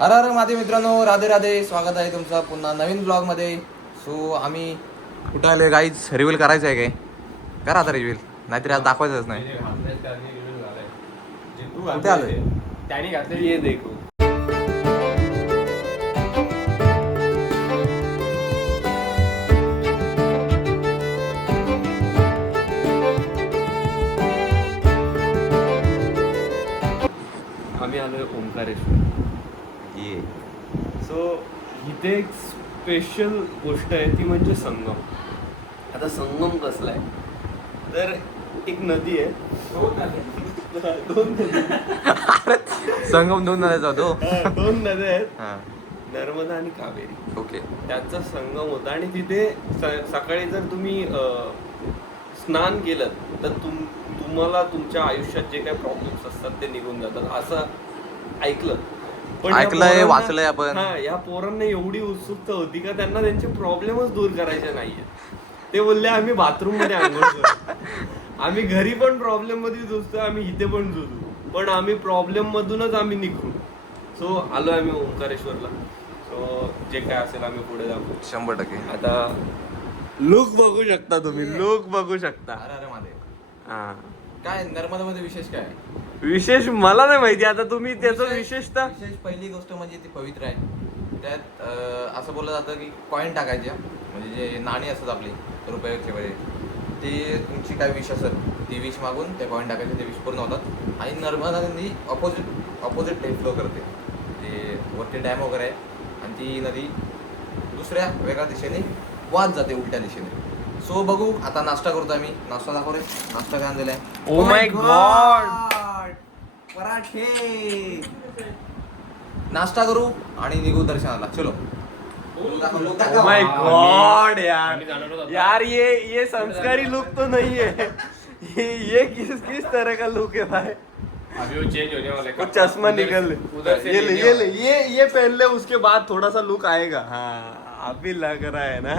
हर हर महादेव मित्रांनो, राधे राधे. स्वागत आहे तुमचं पुन्हा नवीन ब्लॉगमध्ये. सो आम्ही कुठं आले गाईज, रिव्हील करायचं आहे काय? करा आता रिव्हील, नाहीतरी आज दाखवायचंच नाही. कुठे आलोय? त्याने घातले ये देखो. आम्ही आलोय ओंकारेश्वर. ये सो इथे एक स्पेशल गोष्ट आहे, ती म्हणजे संगम. आता संगम कसला आहे तर एक नदी आहे. दोन नदी संगम दोन नद्याचा होतो. दोन नद्या आहेत, हा, नर्मदा आणि कावेरी. ओके. त्याचा संगम होता आणि तिथे सकाळी जर तुम्ही स्नान केलं तर तुम्हाला तुमच्या आयुष्यात जे काही प्रॉब्लेम्स असतात ते निघून जातात असं ऐकलं. पण ऐकलंय, वाचलंय आपण. हा, या पोरांना एवढी उत्सुकता होती का त्यांना त्यांचे प्रॉब्लेमच दूर करायचे नाहीये. ते बोलले आम्ही बाथरूम मध्ये आंघोळ करू, आम्ही घरी पण प्रॉब्लेम मध्ये झुजतो, आम्ही इथे पण झुजू, पण आम्ही प्रॉब्लेम मधूनच आम्ही निघू. सो आलो आम्ही ओंकारेश्वरला. सो जे काय असेल आम्ही पुढे दाखवू 100%. आता. लुक बघू शकता तुम्ही, लुक बघू शकता. हर हर महादेव. हा, काय नर्मदामध्ये विशेष काय? विशेष मला नाही माहिती. आता तुम्ही त्याचं विशेषता. विशेष पहिली गोष्ट म्हणजे ती पवित्र आहे. त्यात असं बोललं जातं की कॉईन टाकायच्या, म्हणजे जे नाणी असतात आपली रुपयाचे वगैरे, ते तुमची काय विश असेल ती विश मागून त्या कॉईन टाकायचे, ते विश पूर्ण होतात. आणि नर्मदा नदी ऑपोजिट टाईप फ्लो करते. ते वरती डॅम वगैरे आहे आणि ती नदी दुसऱ्या वेगळ्या दिशेने वाहत जाते, उलट्या दिशेने. सो बघू आता. नाश्ता करतो आम्ही. नाश्ता दाखव रे. नाश्ता काय आणलेला आहे? Oh my God! पराठे. नाश्ता करू आणि निघू दर्शनाला. चलो. Oh my God यार ये संस्कारी लुक तो नहीं है. ये किस तरह का लुक है भाई? अभी वो चेंज होने वाला है. कुछ चश्मा निकल उधर से ये ले ये पहन ले, उसके बाद थोड़ा सा लुक आएगा. हाँ, अभी लग रहा है ना.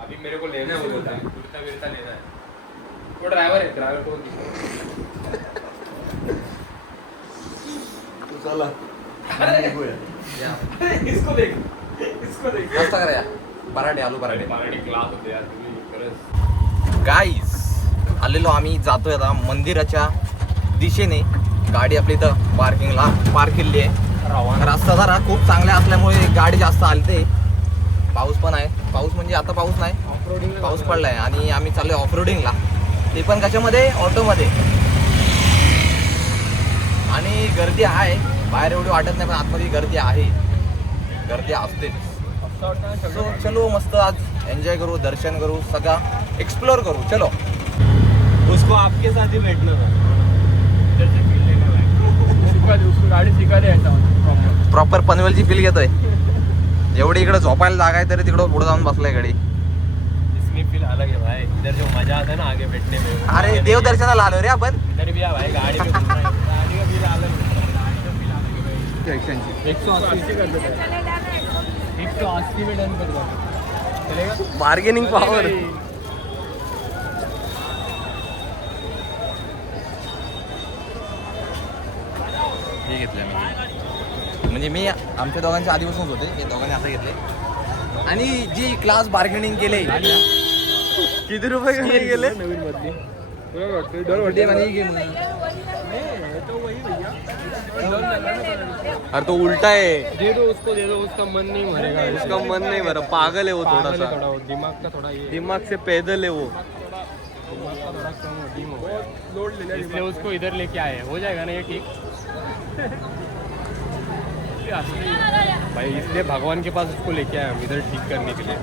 अभी मेरे को लेना है, उधर कुर्ता विरता लेना है. वो ड्राइवर है, ड्राइवर को चला इसको देख, इसको देख. नाश्ता करा या. पराठे, आलू पराठे. मराठी क्लास होते यार तुम्ही खरंच. गाईज आलेलो आम्ही. जातोय आता मंदिराच्या दिशेने. गाडी आपली इथं पार्किंगला पार्क केली आहे. रस्ता जरा खूप चांगला असल्यामुळे गाडी जास्त आलते. पाऊस पण आहे. पाऊस म्हणजे आता पाऊस नाही, पाऊस पडलाय. आणि आम्ही चाललोय ऑफरोडिंगला, ते पण कशामध्ये? ऑटोमध्ये. आणि गर्दी आहे बाहेर, एवढी वाटत नाही पण आतमध्ये गर्दी आहे, गर्दी असतेच. सो चलो मस्त आज एन्जॉय करू, दर्शन करू, सगळा एक्सप्लोर करू. चलो. उसको आपके साथ ही बैठना था. उसको गाड़ी सिखा दे ऐसा प्रॉपर पनवेलची फील घेतोय. एवढी इकडे झोपायला जागा आहे तरी तिकडं पुढे जाऊन बसलाय गाडी. इसमें फील अलग है भाई. इधर जो मजा आता है ना आगे बैठने में. अरे देव दर्शनाला आलो रे आपण. इधर भी आ भाई, गाड़ी में घूम रहा है. गाड़ी का फील अलग है. 180 कर देते हैं. 180 में डन कर दो. चलेगा? Bargaining power. हे घेतलं मी, म्हणजे मी आमच्या दोघांच्या आधीपासूनच होते, हे दोघांनी आता घेतले. आणि जी क्लास बार्गेनिंग केले. किती रुपये कमी गेले? नवीन बदली. अरे तो उल्टा है. दे दो उसको, दे दो. उसका मन नहीं भरेगा. उसका मन नहीं भरा. पागल है वो थोड़ा सा. थोड़ा दिमाग का थोड़ा ये दिमाग से पैदल है वो. दिमाग का थोड़ा कम डीम हो गया. लोड ले लिया, इसलिए उसको इधर लेके आए. हो जाएगा ना ये ठीक. भाई इसलिए भगवान के पास उसको लेके आए हम, इधर ठीक करने के लिए.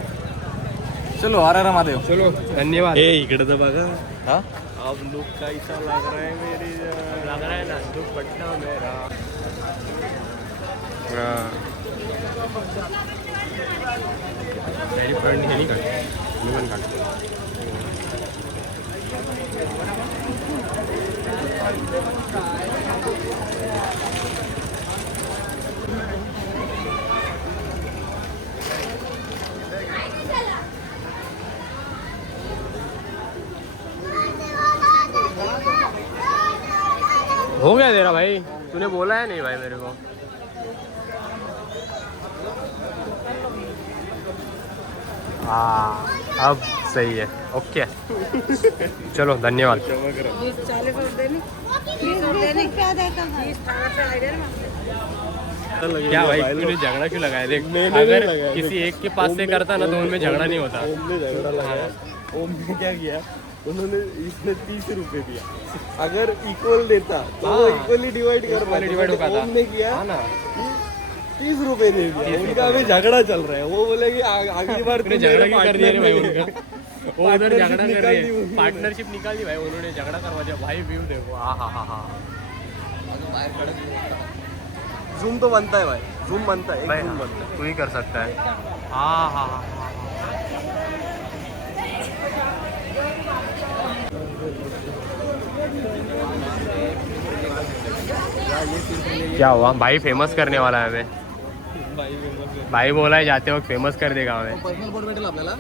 चलो. हर हर महादेव. चलो धन्यवाद. ए इकडे तर बघा. हा, अब लुक कैसा लग रहा है मेरी. लग रहा है ना दुपट्टा मेरा. मेरी फ्रेंड हे नहीं काट, मी पण काटतो. हो गया तेरा भाई, तूने बोला है नहीं भाई मेरे को. हाँ अब सही है ओके चलो धन्यवाद क्या भाई तूने झगड़ा क्यों लगाया देख अगर किसी एक के पास से करता ना तो उनमें झगड़ा नहीं होता ओम ने झगड़ा लगाया। ओम ने क्या किया, उन्होंने इसने 30 रुपए दिया, अगर इक्वल देता तो वो इक्वली डिवाइड कर पाता। डिवाइड होता था। ओम ने किया हाँ ना 30 रुपए दे दिया। उनका अभी झगड़ा चल रहा है, वो बोले कि अगली बार तूने झगड़ा क्यों कर दिया रे भाई उनका वो उधर Partnership झगड़ा कर निकाल रहे दी हैं उन्होंने। पार्टनरशिप निकाल दी भाई उन्होंने झगड़ा करवा दिया भाई व्यू देखो हाँ जूम तो बनता है भाई, जूम बनता है, भाई एक जूम हाँ, बनता है। तू ही कर सकता है हाँ क्या हुआ भाई फेमस करने वाला है हमें भाई बोला है जाते वक्त फेमस कर देगा हमें पर्सनल बोर्ड भेटेल आपल्याला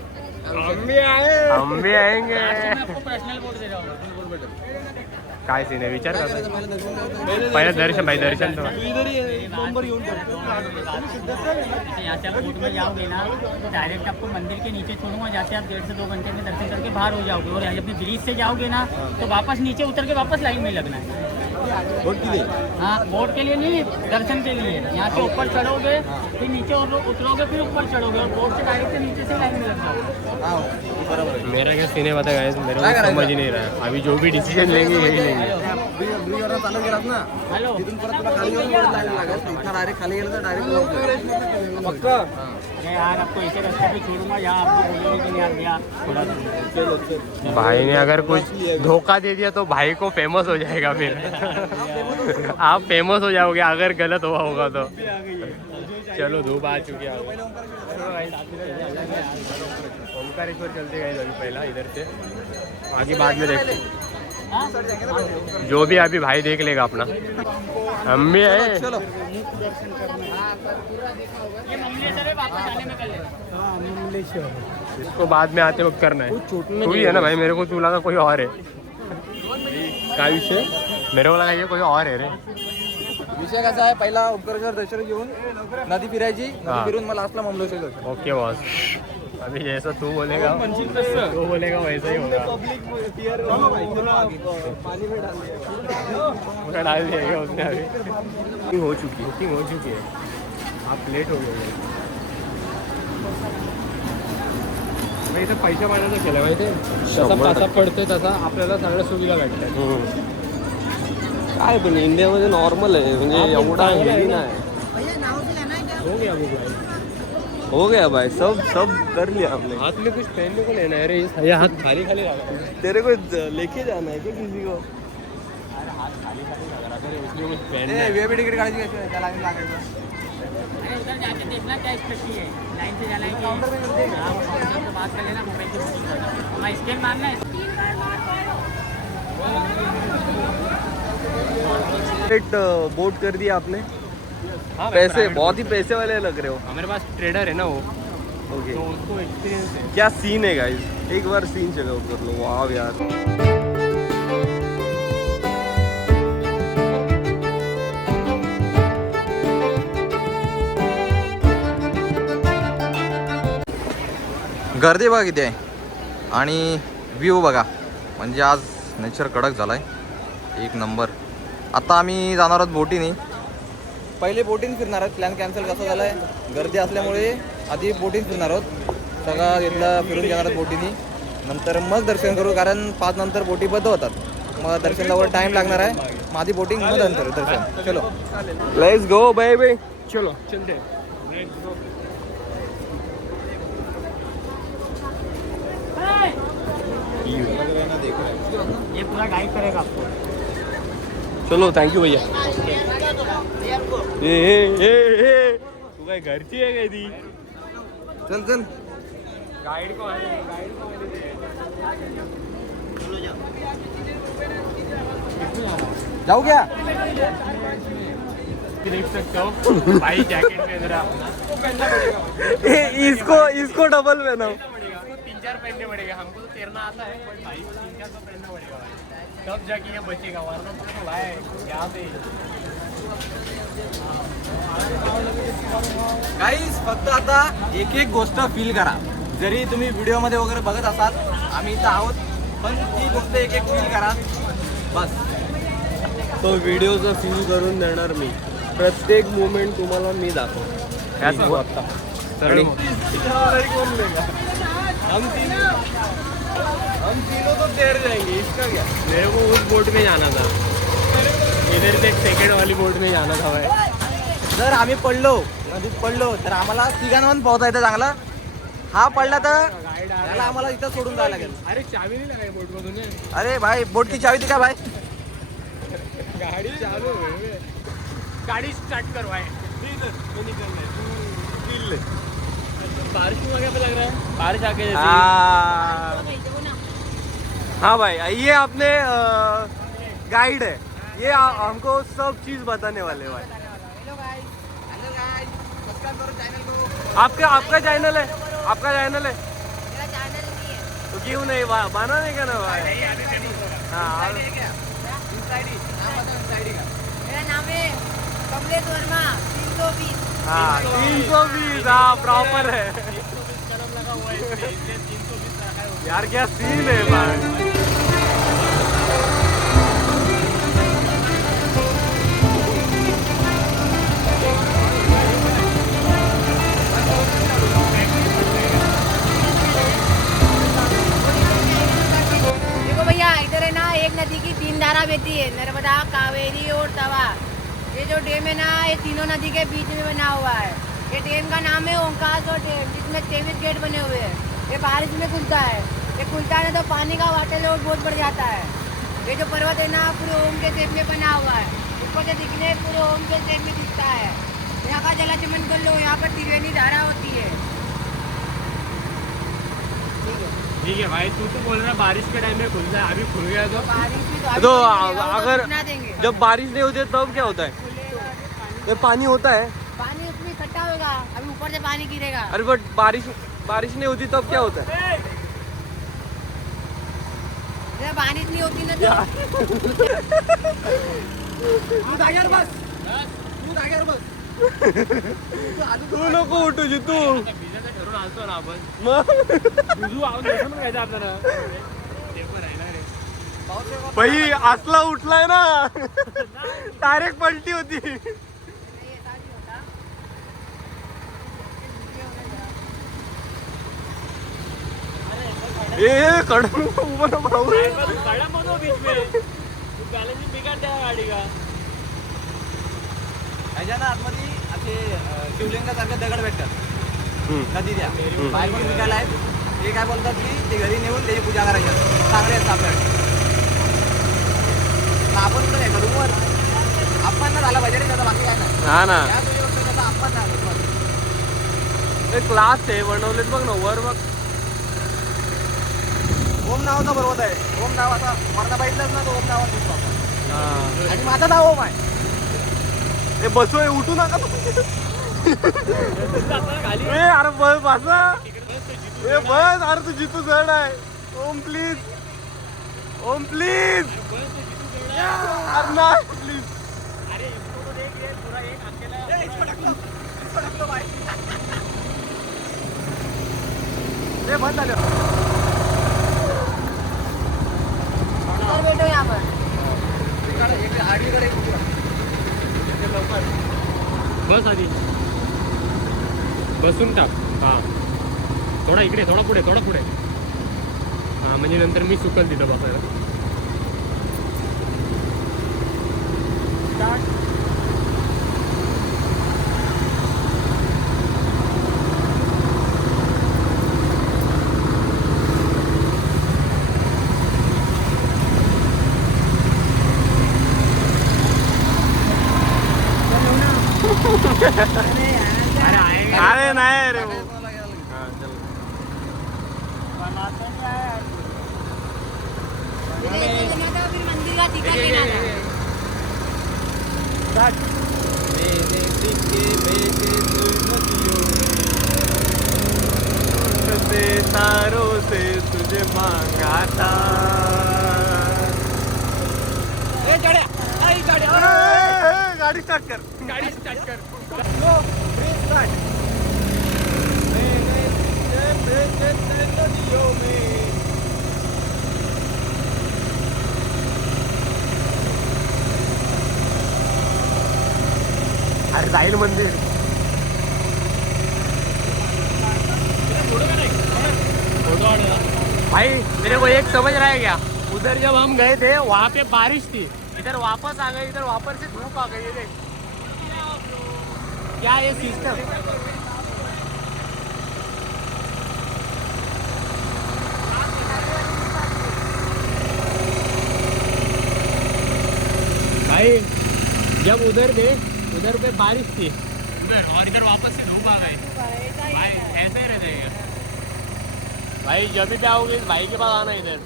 हम भी आएंगे पर्सनल बोर्ड दे रहा हूँ काय सीन है विचार कर पहिले पहले दर्शन भाई दर्शन तो तू इधर ही है, नंबर येऊन यहाँ से आप बोट में जाओगे ना तो डायरेक्ट आपको मंदिर के नीचे छोड़ूंगा, जाते आप 1.5 से 2 घंटे में दर्शन करके बाहर हो जाओगे। और जब ब्रिज से जाओगे ना तो वापस नीचे उतर के वापस लाइन में लगना है। बोट किती हाँ बोट के लिए नहीं, दर्शन के लिए। यहाँ से ऊपर चढ़ोगे फिर नीचे और उतरोगे फिर ऊपर चढ़ोगे और बोट से डायरेक्ट नीचे से लाइन में लग जाओगे। बरोबर आहे मेरा क्या सीन है पता है guys, मेरे को समझ ही नहीं रहा है अभी जो भी डिसीजन लेंगे यही लेंगे ब्रिजवर चालू केलात ना हेलो तिथून परत तुला खाली येऊन परत लाईन लागेल इथं डायरेक्ट खाली गेलं तर डायरेक्ट पक्का मैं यार आपको ऐसे रास्ते पे छोड़ूंगा जहाँ आपको बोलेंगे कि यार भैया थोड़ा चलो चल भाई ने अगर कुछ धोखा दे दिया तो भाई को फेमस हो जाएगा फिर आप फेमस हो जाओगे अगर गलत हुआ होगा तो चलो धूप आ चुकी है ओमकारेश्वर चलते गए अभी पहला इधर से आगे बाद में देखते हैं। जो भी अभी भाई देख लेगा अपना हम भी है चलो ये ममलेश्वर है, वापस आने में कर लेना। इसको बाद में आते वक्त करना है तू ही है ना भाई मेरे को तू लगा कोई और है क्या विषय मेरे को लगा ये कोई और है रे विषय कसा आहे, पहिला उपकरेश्वर दर्शन घेऊन नदी फिरायची, हा. नदी फिरून मग लास्टला मंगळेश्वर दर्शन. ओके बॉस अभी जैसा तू बोलेगा तो बोलेगा वैसा ही होगा पब्लिक टीयर पानी में डाल दिया। पूरा डाल दिया उसने अभी बुकिंग हो चुकी है आप लेट हो गए भाई इथं पैसा पाण्याचं केलं माहिती जसा पासा पडतोय तसा आपल्याला सगळ्या सुविधा भेटतात काय पण इंडियामध्ये नॉर्मल आहे म्हणजे एवढा हेवी नाही हो गया बुक भाई हो गया भाई सब कर लिया आपने हाथ में कुछ पहनने को लेना है रे ये हाथ खाली खाली लगा रहा है तेरे को लेके जाना है क्या किसी को उसमें कुछ पहनना ए, है VIP तिकीट काढायची कशी आहे? त्याला आम्ही लागायचं. अरे उधर जाके देखना क्या स्थिति है, लाइन से जाना है कि हाँ, वो काउंटर पे बात कर लेना, मोबाइल की बुकिंग कर देना। मैं स्कैन मारना है। बोट कर दिया आपने हाँ भाई, पैसे private बहुत ही पैसे वाले लग रहे हो हमारे पास ट्रेडर है ना वो ओके तो उसको एक्सपीरियंस है क्या सीन है गाइस एक बार सीन चेक आउट कर लो वाह यार गर्दी बघा किती आहे आणि व्ह्यू बघा म्हणजे आज नेचर कडक झालाय एक नंबर. आता आम्ही जाणार आहोत बोटीने. पहिले बोटीन फिरणार आहोत. प्लॅन कॅन्सल कसा झालाय गर्दी असल्यामुळे आधी बोटीन फिरणार आहोत. सगळा इथला फिरून घेणार आहोत बोटीने, नंतर मग दर्शन करू कारण 5 नंतर बोटी बंद होतात. मग दर्शनला वर टाइम लागणार आहे. मग आधी बोटिंग मग नंतर दर्शन. चलो लेट्स गो बेबी चलो चलते ये पूरा गाइड करेगा आपको। चलो थँक्यू भैया ए तू काय घरची आहे काय ती चल चल गाइड को जाऊ क्या देख सकते हो भाई जैकेट पहन रहा है इसको डबल पहनाओ 3-4 पहनने पड़ेगा हमको तो तैरना आता है बट भाई 3-4 तो पहनना पड़ेगा भाई तब जाके ये बचेगा वरना तो भाई यहाँ पे गाईस फक्त आता एक एक गोष्ट फील करा. जरी तुम्ही व्हिडिओमध्ये वगैरे बघत असाल आम्ही इथं आहोत, पण ती गोष्ट एक एक फील करा बस. तो व्हिडिओचा फील करून देणार मी. प्रत्येक मुवमेंट तुम्हाला मी दाखवतो. यात आणि हम तीनों तो तैर जाएंगे, इसका क्या. मेरे को उस बोट में जाना था, इधर से एक सेकंड वाली बोट में जाना था भाई. जर आम्ही पडलो नदीत पडलो तर आम्हाला तिघांना पण पोहता येतं चांगला. हा पडला तर त्याला आम्हाला इथं सोडून जायला लागेल. अरे चावी नहीं लगाई बोट मधून. अरे भाई बोटची चावी ती काय भाई. गाड़ी चालू है, गाड़ी स्टार्ट करवाए. बारिश में क्या लग रहा है, बारिश आके हाँ भाई, ये अपने गाइड है, ये हमको सब चीज बताने वाले भाई. आपका चैनल है, आपका चैनल है तो क्यों नहीं बना नहीं करना भाई. हाँ मेरा नाम है कमलेश वर्मा 320. हाँ 320. हाँ प्रॉपर है यार, क्या सीन है भाई. देखो भैया, इधर है ना एक नदी की 3 धारा बहती है, नर्मदा, कावेरी और तवा. ये जो डैम है ना, ये तीनों नदी के बीच में बना हुआ है. ये डैम का नाम है ओंकारेश्वर डैम, जिसमें 23 गेट बने हुए हैं. ये बारिश में खुलता है. ये खुलता है ना तो पानी का वाटर लेवल बहुत बढ़ जाता है. ये जो पर्वत है ना पूरे ओम के शेप में बना हुआ है. ऊपर से दिखने पूरे ओम के शेप में दिखता है. यहाँ का जलाचमन कर लो, यहाँ पर त्रिवेणी धारा होती है. ठीक है भाई. तू तो बोल रहा है बारिश के टाइम में खुलता है, अभी खुल गया तो बारिश में तो अभी अगर कितना देंगे. जब बारिश नहीं होती है तब क्या होता है. ये पानी होता है. पानी उसमें इकट्ठा होगा, अभी ऊपर से पानी गिरेगा. अरे बट बारिश नहीं होती तब क्या होता है. जब बारिश नहीं होती ना तो तू नको उठू जी तू. भिजायचं ठरवून आलतो ना आपण. मग तुझू आवाज कसं म्हणायचं आपल्याला, ते पण आहे ना रे. भाई असला उठलाय ना डायरेक्ट पलटी होती. ए कडून उभं ना भाऊ. खड़ा मत हो बीच में, तू बैलेंस बिगाड़ त्या गाडी का. ह्याच्या ना आतमध्ये असे शिवलिंगासारखे दगड भेटतात नदी द्या बाहेर पण विकायला आहेत. ते काय बोलतात की ते घरी नेऊन त्याची पूजा करायची असते. चांगले असतात आपल्याकडे. आपण कुठं नाही करू वर आपण ना झाला पाहिजे रे त्याचा, बाकी काय नाही. हा ना, त्या तुझी गोष्ट त्याचा आपण नाही क्लास आहे बनवलेत बघ ना वर बघ. ओम नावाचा पर्वत आहे. ओम नावाचा वरना बघितलंच ना तो ओम नावाचा दिसतो आपण. हा. आणि माझं नाव ओम आहे. ए बसोय, उठू नका. ए अरे बस बसा. ए बस, अरे तू जितू जड आहे. ओम प्लीज, ओम प्लीज. अरे नाही प्लीज. ते बंद झालं. इधर बैठो यहाँ पर. आडवीकडे एक उभा. ते लवकर बस आधी बसून टाक. हा थोडा इकडे, थोडा पुढे, थोडा पुढे. हा म्हणजे नंतर मी सुकल तिथं बसायला. अरे नाही रे भाऊ. हा, चल. फिर मंदिर का टिकट लेना था. मेरे सिक्के भेजे नदियों से तारों से तुझे मांगा था. ए गाड्या आई गाड्या ए, गाडी स्टार्ट कर. गाडी स्टार्ट कर. No brake start. मेरे सिक्के भेजे अरे जाईल मंदिर. भाई मेरे को एक समझ रहा है क्या, उधर जब हम गए थे वहाँ पे बारिश थी, इधर वापस आ गए, इधर वापस से धूप आ गई. ये देख क्या ये सिस्टम. भाई जब उधर थे उधर पे बारिश थी उधर, और इधर वापस से धूप आ गई. भाई ऐसे ही रहते भाई. जब भी आओगे इस भाई के पास आना इधर.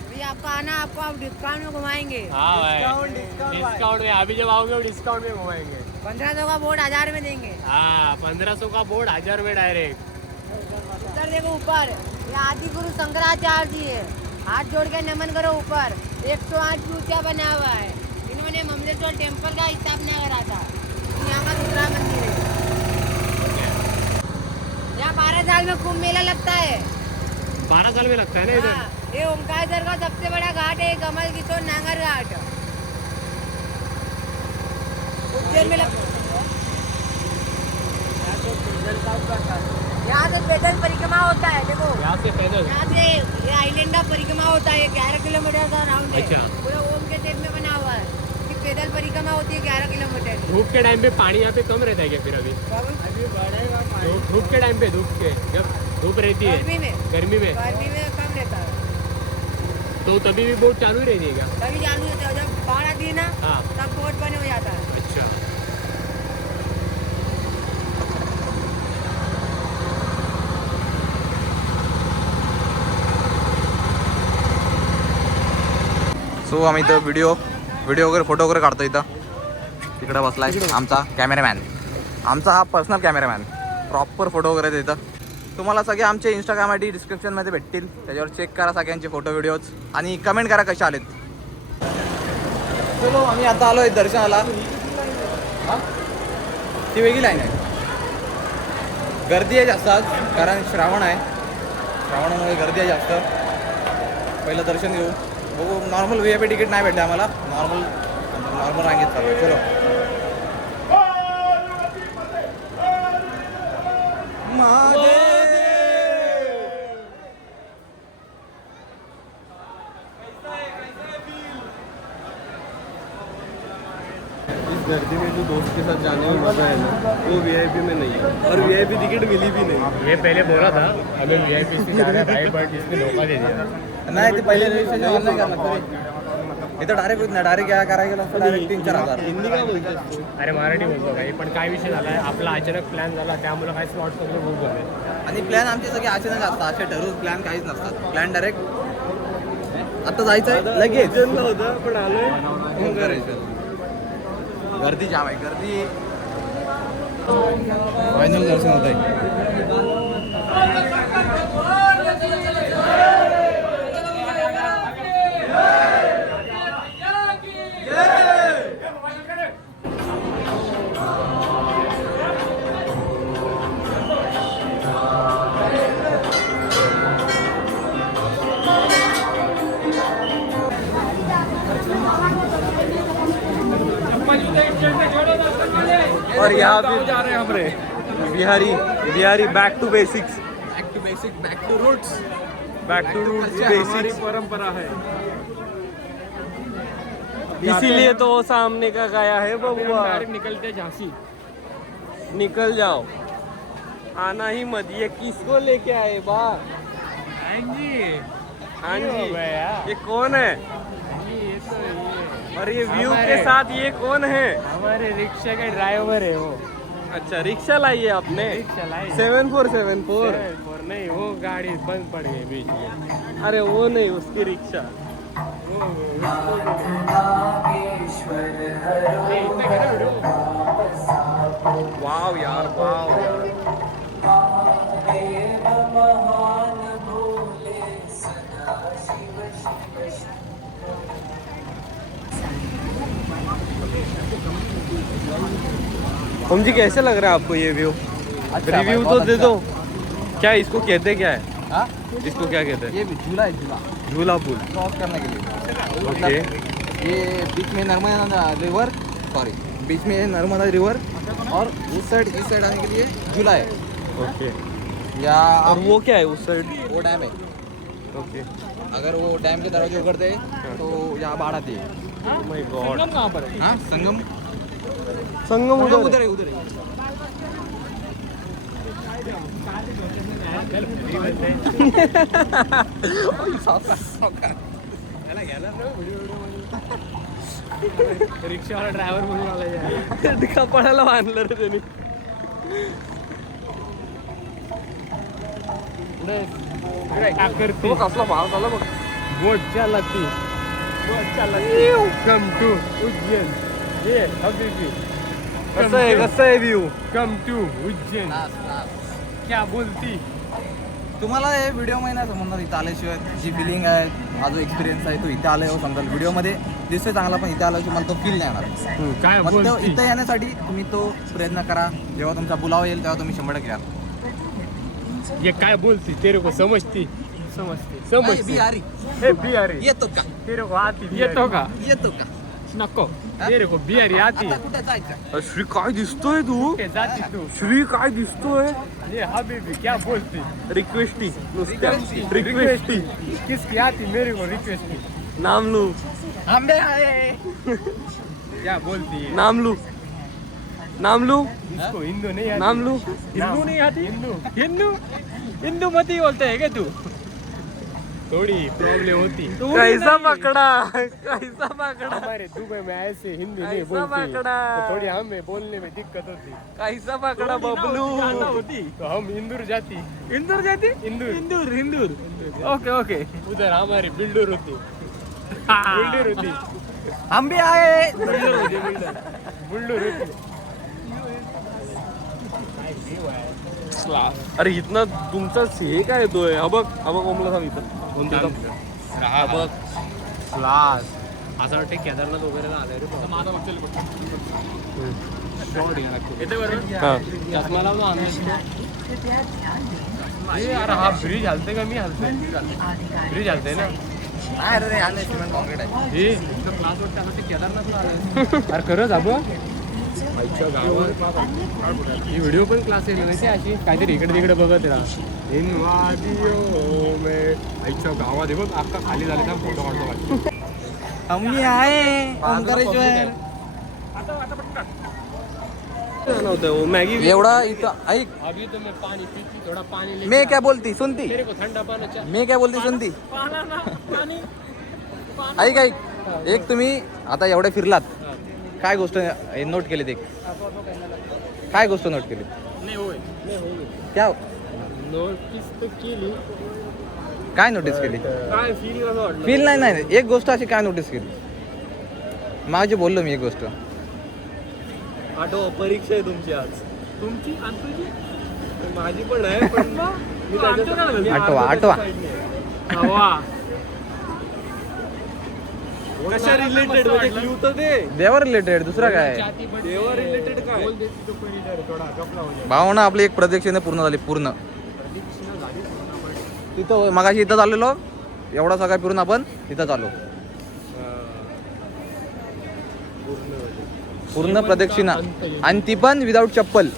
अभी आपका आना, आपको आप डिस्काउंट में घुमाएंगे. हाँ भाई डिस्काउंट में. अभी जब आओगे वो डिस्काउंट में घुमाएंगे. 1500 का बोर्ड 1000 में देंगे. हाँ 1500 का बोर्ड 1000 में डायरेक्ट. उधर देखो ऊपर, ये आदि गुरु शंकराचार्य जी है. हाथ जोड़ के नमन करो. ऊपर 108 फीट ऊंचा बना हुआ है. इन्होंने ममलेश्वर टेम्पल का स्थापना करा था. यहाँ का दूसरा मंदिर है. यहाँ 12 साल में कुंभ मेला लगता है. 12 साल में लगता है ना इधर. हाँ, ये ओमकारेश्वर का सबसे बड़ा घाट है. कमल किशोर नागर घाट उज्जैन में लगता है. यहाँ से पैदल परिक्रमा होता है. देखो यहाँ से पैदल. यहाँ से ये आइलैंड का परिक्रमा होता है. 11 किलोमीटर का राउंड है. अच्छा. पूरा ओम के शेप में बना हुआ है. कि पैदल परिक्रमा होती है 11 किलोमीटर. धूप के टाइम पे पानी यहाँ पे कम रहता है क्या फिर अभी. धूप के टाइम पे, धूप के जब धूप रहती है गर्मी में गर्मी में कम रहता है. तो तभी भी बोट चालू ही रहती है क्या. तभी जानू होता है. जब बाढ़ आती है ना हाँ. तब बोट बंद हो जाता है. अच्छा. सो आम्ही इथं व्हिडिओ वगैरे फोटो वगैरे काढतो. इथं तिकडे बसलाय आमचा कॅमेरामॅन. आमचा हा पर्सनल कॅमेरामॅन. प्रॉपर फोटो वगैरे देतं. तुम्हाला सगळे आमचे इंस्टाग्राम ID डिस्क्रिप्शनमध्ये भेटतील. त्याच्यावर चेक करा सगळ्यांचे फोटो व्हिडिओज आणि कमेंट करा कसे आलेत. चलो आम्ही आता आलो आहे दर्शनाला. ती वेगळी लाईन आहे. गर्दी आहे जास्त आज, कारण श्रावण आहे. श्रावणामुळे गर्दी आहे जास्त. पहिलं दर्शन घेऊ. बघू. नॉर्मल VIP तिकीट नाही भेटले आम्हाला. नॉर्मल रांगेत चालू. चलो इस गर्दी में जो दोस्त के साथ जाने में मजा है ना, वो VIP में नहीं है. और VIP टिकट मिली भी नहीं. ये पहले बोला था हमें VIP से जाना है भाई, बट इसने धोखा दे दिया. नाही ते पहिले रजिस्ट्रेशन ऑनलाईन करणार. इथं डायरेक्ट होत नाही. डायरेक्ट या करायला गेलं असतं डायरेक्ट 3-4 हजार. हिंदी का बोलते. अरे मराठी बोलतो काही. पण काय विषय झाला आहे, आपला अचानक प्लॅन झाला त्यामुळे काही स्लॉट सगळे बुक झाले. आणि प्लॅन आमचे सगळे अचानक असतात. असे ठरवून प्लॅन काहीच नसतात. प्लॅन डायरेक्ट आता जायचं आहे लगेच. जन्म होता पण आलोय. मग करायचं. गर्दी जाम आहे. गर्दी. फायनल दर्शन होत आहे. और यहाँ पे जा रहे हैं हमरे Bihari back to basics. Back to roots. Basics परंपरा है. इसीलिए तो वो सामने का गया है बबुआ. निकलते झांसी. निकल जाओ. आना ही मत. ये किसको लेके आए बा. हाँ जी ये कौन है. और ये व्यू के साथ ये कौन है. हमारे रिक्शा के ड्राइवर है वो. अच्छा रिक्शा लाई है आपने. रिक्शा लाई. 7474. नहीं वो गाड़ी बंद पड़ गई बीच में. अरे वो नहीं उसकी रिक्शा. वाव यार वाव. ओम जी कैसे लग रहा है आपको ये व्यू. रिव्यू तो दे दो. क्या इसको कहते क्या है. हाँ इसको क्या कहते हैं. ये भी झूला है. झूला झूला पुल. क्रॉस करने के लिए. ओके. ये बीच में नर्मदा रिवर. सॉरी बीच में है नर्मदा रिवर और उस साइड इस साइड आने के लिए झूला है ओके या और वो क्या है उस साइड? वो डैम है। ओके अगर वो डैम के दरवाजे उगड़ते हैं तो यहाँ बाढ़ आती है। माय गॉड, कहाँ पर है? हाँ संगम संगम उधर उधर है उधर है। रिक्षावाला ड्रायव्हर म्हणून आला कपाळाला बांधलं रे त्यांनी. तो कसला भाव झाला बघ. बोटच्या लती कम टू उज्जैन ये हबीबी कसं आहे व्ह्यू? कम टू उज्जैन क्या बोलती. तुम्हाला हे व्हिडिओ महिना समजणार इथं आल्याशिवाय जी फिलिंग आहे, हा जो एक्सपिरियन्स आहे तो इथे आल्यावर समजाल. व्हिडिओमध्ये दिसतोय चांगला, पण इथे आल्याशिवाय मला तो फील नाही येणार. काय मग तो बोलती. इथं येण्यासाठी तुम्ही तो प्रयत्न करा. जेव्हा तुमचा बुलावा येईल तेव्हा तुम्ही 100% याल. ये काय बोलती तेरे को समजती समजती बिहारी हे बिहारी येतो का तेरे को आती येतो का येतो का नको तेरे को बिहारी आती आता कुठे जायचं? श्री काय दिसतोय तू? कुठे जाती तू श्री काय दिसतोय? ये हबीबी क्या बोलती रिक्वेस्टी नुसत्या रिक्वेस्टी. किसकी आती मेरे को रिक्वेस्ट नाम लू, आंबे आहे. क्या बोलती है नाम लू, नाम लू, इसको हिंदू नहीं आती नाम लू. हिंदू नहीं आती हिंदू हिंदू मत ही बोलते है क्या तू थोड़ी प्रॉब्लम होती कैसा पकडा, कैसा पकडा, हमारे दुबई में ऐसे हिंदी नहीं ऐसा बोलती पकड़ा। तो थोड़ी हमें बोलने में दिक्कत होती कैसा पकडा बबलू. होती तो हम इंदूर जाती इंदूर इंदूर ओके ओके. उधर हमारी बिल्डर होती बिल्डर होती आंबे आहे. बिल्डर होती बिल्डर होती अरे इथनं तुमचा हे काय येतोय? हा बघ ओमला सांग इथं. कोणतं इथं? हा बघ क्लास असं वाटतं केदारनाथ वगैरे आलंय रे माझा येते बरोबर हा. चष्मा लावून आणायचं अरे हा ब्रिज हलते का मी हलते ब्रिज हलते ना नाही रे आले सिमेंट कॉन्क्रीट आहे. हे क्लास वाटतं आता ते केदारनाथला आलंय अरे खरंच अबं आईच्या गावात ही व्हिडिओ पण क्लास येईल नाही अशी काहीतरी इकडे तिकडे बघत राहा इन वादियों में आईच्या गावात हे बघ अख्खा खाली झाले का फोटो काढतो आंबे आहे ओंकारेश्वर. नव्हतं मॅगी. एवढा इथं ऐक. अभी तो मैं पानी पीती थोड़ा पानी लेके मैं क्या बोलती सुनती? मेरे को ठंडा पाना चाहिए मी काय बोलती सुनती? पानी ऐक ऐक. एक तुम्ही आता एवढे फिरलात, काय गोष्ट नोट केली ते? काय गोष्ट नोट केली? नाही होय क्या नोटीस तर केली काय नोटीस केली? काय फील कसं वाटलं फील नाही नाही एक गोष्ट अशी काय नोटीस केली? माझी बोललो मी एक गोष्ट. आठवा परीक्षा आहे तुमची आज. तुमची आणि तुझी माझी पण आहे पण मी त्याच्यात- आठवा. हवा कशा रिलेटेड म्हणजे क्लू तर दे. देवा रिलेटेड दुसरा काय? देवा रिलेटेड काय? बोल देते तो पण इधर थोडा गपला हो जाए भावना आपली एक प्रदक्षिणा पूर्ण झाली पूर्ण. तिथं मगाशी इथं चाललेलो, एवढा सगळा फिरून आपण इथं चाललो. पूर्ण प्रदक्षिणा आणि ती पण विदाऊट चप्पल.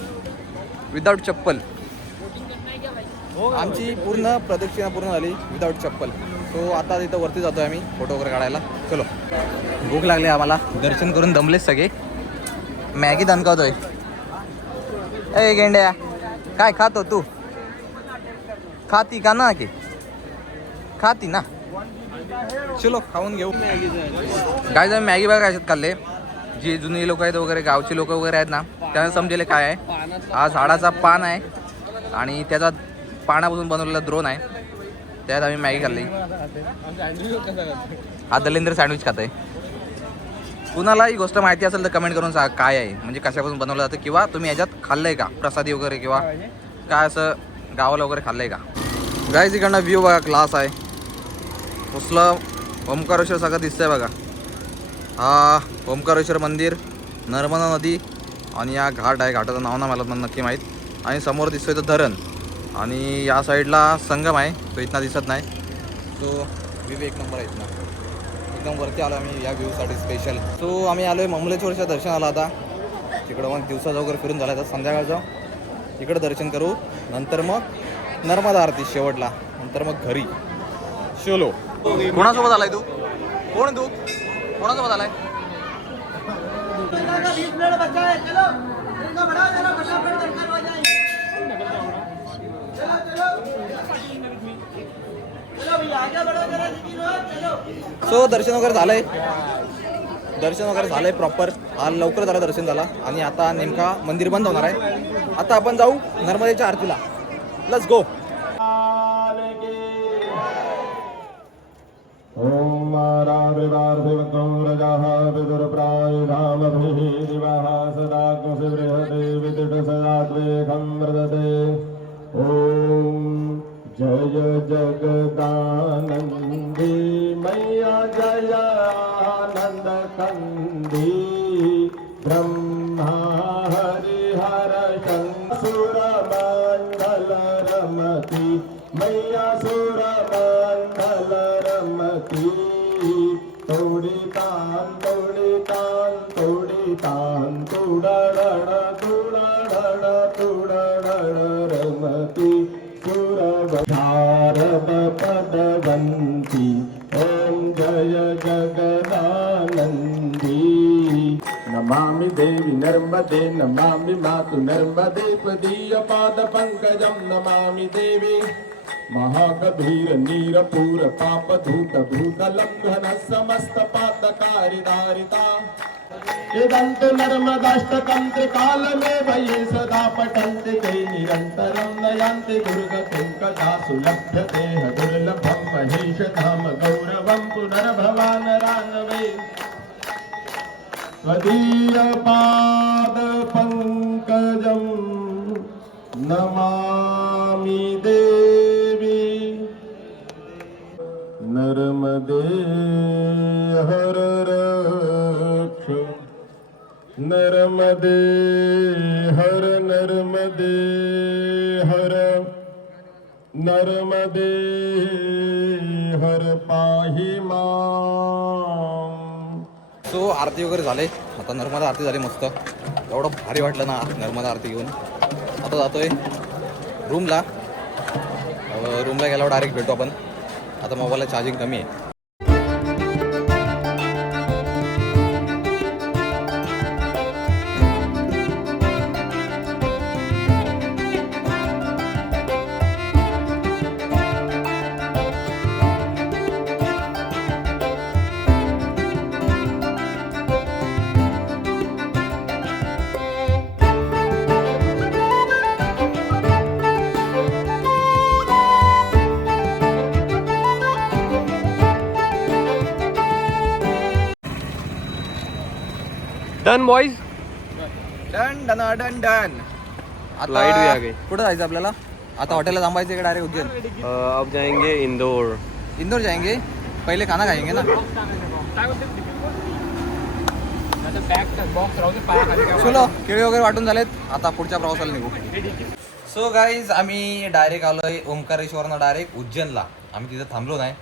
आमची पूर्ण प्रदक्षिणा पूर्ण झाली विदाऊट चप्पल. सो आता तिथं वरती जातोय आम्ही फोटो वगैरे काढायला. चलो. भूक लागली आम्हाला, दर्शन करून दमलेच सगळे. मॅगी दणकावतोय. ए गेंड्या काय खातो तू? खाती का ना की खाती ना? चलो खाऊन घेऊ. काय जर मॅगी बघा कशात खाल्ले. जे जुनी लोक आहेत वगैरे गावचे लोक वगैरे आहेत ना, त्यांना समजेल काय आहे. हा झाडाचा पान आहे आणि त्याचा पानापासून बनवलेला द्रोण आहे. त्यात आम्ही मॅगी खाल्ली. हा दलिंद्र सँडविच खात आहे. कुणाला ही गोष्ट माहिती असेल तर कमेंट करून सांगा काय आहे, म्हणजे कशापासून बनवलं जातं, किंवा तुम्ही याच्यात खाल्लंय का प्रसादी वगैरे, किंवा काय असं गावाला वगैरे खाल्लंय का. गाईज इकडनं व्ह्यू बघा क्लास आहे. कसलं ओंकारेश्वर सगळं दिसतंय बघा. हा ओंकारेश्वर मंदिर, नर्मदा नदी आणि या घाट आहे. घाटाचं नाव ना मला पण नक्की माहीत. आणि समोर दिसतोय तर धरण आणि या साईडला संगम आहे, तो इथना दिसत नाही. सो व्ह्यू एक नंबर आहे इथनं. एकदम वरती आलो आम्ही या व्ह्यूसाठी स्पेशल. सो आम्ही आलो आहे महाबळेश्वरच्या दर्शनाला. आता तिकडं मग दिवसाचं वगैरे फिरून झालं तर संध्याकाळचं इकडं दर्शन करू, नंतर मग नर्मदा आरती शेवटला, नंतर मग घरी. चलो. कोणासोबत आलाय तू? कोण तू? कोणासोबत आलाय? सो दर्शन वगैरे झालंय प्रॉपर. आज लवकर जरा दर्शन झाला आणि आता नेमका मंदिर बंद होणार आहे. आता आपण जाऊ नर्मदेच्या आरतीला. Let's go. ओम राजः विदुरप्राय रामभिः दिवः सदा कुशिवृहते विदितसदात्वेकं वर्धते. ओम जय जगदानंदी मैया जय आनंद कंदी ब्रह्मा हरिहर शंसुर मंडल रमती मैया सुर मंडल रमती. तोडितान तोडितान तोडितान तुडडण तुडडण तुडडण रमती सुरवधारद पदवंती. ओम जय जगदानंदी. नमामि देवी नर्मदे नमामि मातु नर्मदे त्वदीय पाद पंकजं नमामि देवी. महाकबीर नीरपूर पाप धूत भूत लंघन समस्त पातकारिदारिता. इदंतु नर्मदाष्टकं त्रिकालमे वये सदा पठन्ति ते निरन्तरं नयन्ति दुर्गतिं कदा सुलभ्यते दुर्लभं महेशधाम गौरवं पुनर्भवानरानवे. त्वदीय पाद पंकजं नमामि देवी. नर्मदे हर रक्ष नर्मदे हर नर्मदे हर नर्मदे हर पाहि मां. सो आरती वगैरे झाले. आता नर्मदा आरती झाली मस्त. एवढं भारी वाटलं ना नर्मदा आरती घेऊन. आता जातोय रूमला. रूमला गेल्यावर डायरेक्ट भेटू आपण. आता मोबाईलला चार्जिंग कमी आहे. Done boys. Done done done done. आता Light भी आ गई. कुठं जायचं आपल्याला? आता हॉटेलला थांबायचं का डायरेक्ट उज्जैन? अब जाएंगे इंदौर. इंदौर जाएंगे. पहिले खाना खाएंगे ना. चलो केळी वगैरे वाटून झालेत. आता पुढच्या प्रवासाला निघू. सो गाईज आम्ही डायरेक्ट आलोय ओंकारेश्वरनं डायरेक्ट उज्जैनला. आम्ही तिथं थांबलो नाही.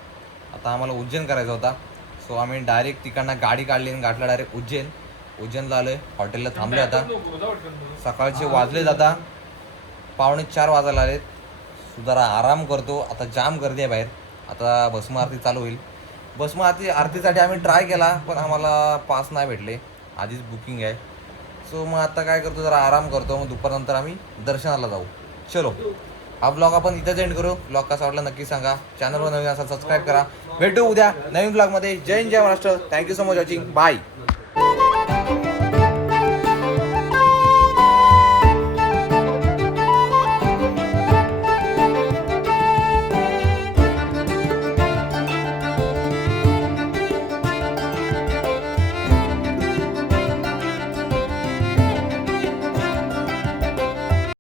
आता आम्हाला उज्जैन करायचा होता. सो आम्ही डायरेक्ट तिकडनं गाडी काढली आणि गाठला डायरेक्ट उज्जैनला आलोय. हॉटेलला थांबले. आता सकाळचे वाजले आता 3:45 वाजायला आलेत. सुधारा आराम करतो. आता जाम गर्दी आहे बाहेर. आता भस्म आरती चालू होईल. भस्म आरतीसाठी आम्ही ट्राय केला पण आम्हाला पास नाही भेटले. आधीच बुकिंग आहे. सो मग आता काय करतो, जरा आराम करतो. मग दुपारनंतर आम्ही दर्शनाला जाऊ. चलो हा ब्लॉग आपण इथंच एंड करू. ब्लॉग कसा वाटला नक्की सांगा. चॅनलवर नवीन असाल सबस्क्राईब करा. भेटू उद्या नवीन ब्लॉगमध्ये. जय हिंद जय Maharashtra. Thank you so much watching. Bye.